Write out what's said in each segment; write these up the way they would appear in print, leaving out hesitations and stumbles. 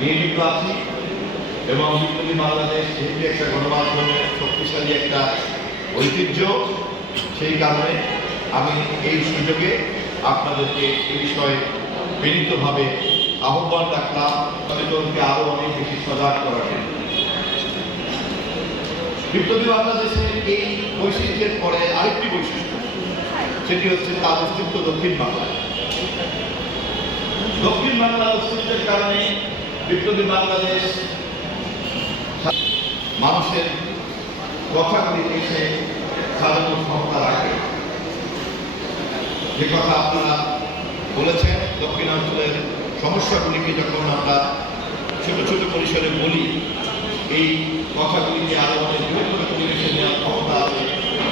নিয়োজিত আছি এবং বিপ্লবী বাংলাদেশ যেহেতু একটা গণমাধ্যমের শক্তিশালী একটা ঐতিহ্য, সেই কারণে আমি এই সুযোগে আপনাদেরকে এই বিষয়ে বিনীতভাবে আহ্বান রাখলাম সচেতনকে আরো অনেক বেশি সজাগ করার জন্য। বিপ্লবী বাংলাদেশের এই বৈশিষ্ট্যের পরে আরেকটি বৈশিষ্ট্য, সেটি হচ্ছে তার অস্তিত্ব দক্ষিণ বাংলায়। দক্ষিণ বাংলার অস্তিত্বের কারণে বিপ্লবী বাংলাদেশ মানুষের কথাগুলিকে সে সাজানোর ক্ষমতা রাখে। যে কথা আপনারা বলেছেন, দক্ষিণাঞ্চলের সমস্যাগুলিকে যখন আমরা ছোট ছোট পরিসরে বলি, এই কথাগুলিকে আরো অনেক বৃহত্তর পরিবেশে নেওয়ার ক্ষমতা আছে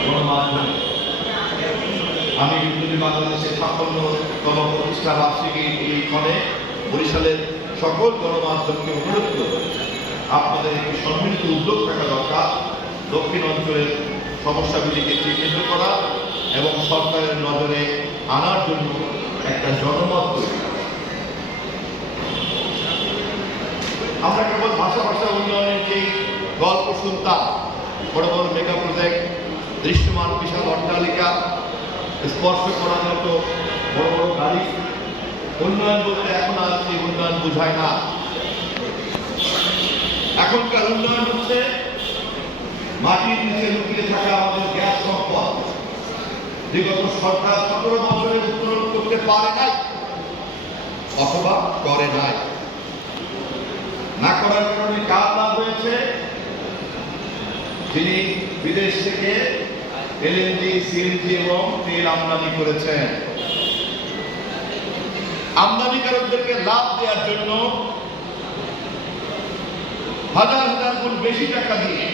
গণমাধ্যমে। আমি বিপ্লবী বাংলাদেশের ৫৬তম প্রতিষ্ঠা বার্ষিকী এই ক্ষণে বরিশালের সকল গণমাধ্যমকে অনুরোধ করব, আপনাদের একটি সম্মিলিত উদ্যোগ থাকা দরকার দক্ষিণ অঞ্চলের সমস্যাগুলিকে চিহ্নিত করা এবং সরকারের নজরে আনার জন্য একটা জনমত তৈরি করা। আমরা কেবল ভাষা উন্নয়নের যে গল্প শুনতাম, বড় বড় মেগা প্রজেক্ট, দৃশ্যমান বিশাল অট্টালিকা, স্পর্শ করার মতো বড় বড় গাড়ি, উন্নয়ন বলতে এখন আর সেই উন্নয়ন বোঝায় না। এখনকার উন্নয়ন হচ্ছে মাটির নিচে লুকিয়ে থাকা আমাদের গ্যাস সম্পদ। বিগত সরকার ১৭ বছরে উত্তোলন করতে পারে নাই অথবা করে নাই। না করার কারণে কার লাভ হয়েছে? যিনি বিদেশ থেকে এলএনজি, সিএনজি এবং তেল আমদানি করেছেন। আমদানিকারকদেরকে লাভ দেওয়ার জন্য হাজার হাজার গুণ বেশি টাকা দিয়ে